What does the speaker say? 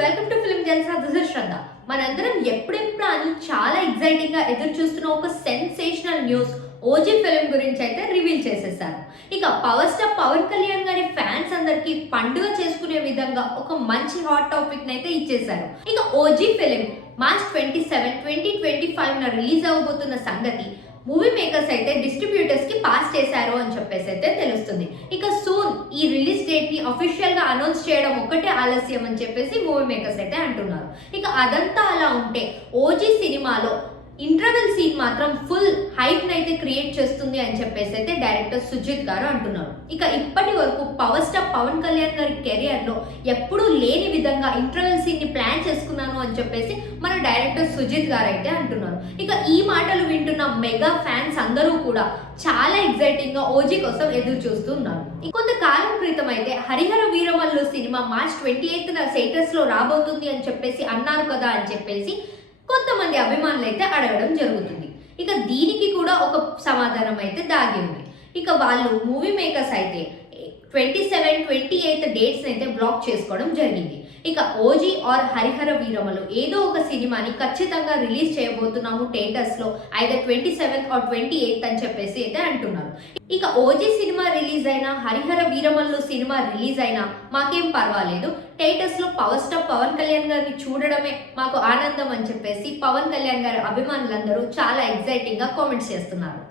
Welcome to film Jalsa. This is Shraddha. మనందరం ఎప్పుడెప్పుడు అని చాలా ఎక్సైటింగ్ గా ఎదురు చూస్తున్న ఒక సెన్సేషనల్ న్యూస్ ఓజీ ఫిల్మ్ గురించి అయితే రివీల్ చేసేసారు. ఇక పవర్ స్టార్ పవన్ కళ్యాణ్ గారి ఫ్యాన్స్ అందరికి పండుగ చేసుకునే విధంగా ఒక మంచి హాట్ టాపిక్ అయితే ఇచ్చేశారు. ఇక ఓజీ ఫిల్మ్ మార్చ్ 27, 2025 రిలీజ్ అవబోతున్న సంగతి మూవీ మేకర్స్ అయితే డిస్ట్రిబ్యూటర్స్ కి పాస్ చేశారు అని చెప్పేసి అయితే తెలుస్తుంది. ఇక సూన్ ఈ రిలీజ్ డేట్ ని అఫీషియల్ గా అనౌన్స్ చేయడం ఒక్కటే ఆలస్యం అని చెప్పేసి మూవీ మేకర్స్ అయితే అంటున్నారు. ఇక అదంతా అలా ఉంటే ఓజీ సినిమాలో ఇంటర్వెల్ సీన్ మాత్రం ఫుల్ హైప్ అయితే క్రియేట్ చేస్తుంది అని చెప్పేసి అయితే డైరెక్టర్ సుజిత్ గారు అంటున్నారు. ఇక ఇప్పటి వరకు పవర్ స్టార్ పవన్ కళ్యాణ్ గారి కెరియర్ లో ఎప్పుడూ లేని విధంగా ఇంటర్వెల్ సీన్ ని ప్లాన్ చేసుకున్నాను అని చెప్పేసి మన డైరెక్టర్ సుజిత్ గారు అయితే అంటున్నారు. ఇక ఈ మాటలు వింటున్న మెగా ఫ్యాన్స్ అందరూ కూడా చాలా ఎక్సైటింగ్ గా ఓజీ కోసం ఎదురు చూస్తున్నారు. కొంతకాలం క్రితం అయితే Harihara Veeramallu cinema March 28 theatres లో రాబోతుంది అని చెప్పేసి అన్నారు కదా అని చెప్పేసి కొంతమంది అభిమానులు అయితే అడగడం జరుగుతుంది. ఇక దీనికి కూడా ఒక సమాధానం అయితే దాగి ఉంది. ఇక వాళ్ళు మూవీ మేకర్స్ అయితే 27, 28 డేట్స్ అయితే బ్లాక్ చేసుకోవడం జరిగింది. ఇక ఓజీ ఆర్ హరిహర వీరమలు ఏదో ఒక సినిమాని ఖచ్చితంగా రిలీజ్ చేయబోతున్నాము థియేటర్స్ లో ఐదర్ 27 or 28 అని చెప్పేసి అయితే అంటున్నారు. ఇక ఓజీ సినిమా రిలీజ్ అయినా హరిహర వీరమల్లు సినిమా రిలీజ్ అయినా మాకేం పర్వాలేదు, థియేటర్స్ లో పవర్ స్టార్ పవన్ కళ్యాణ్ గారిని చూడడమే మాకు ఆనందం అని చెప్పేసి పవన్ కళ్యాణ్ గారి అభిమానులందరూ చాలా ఎక్సైటింగ్ గా కామెంట్స్ చేస్తున్నారు.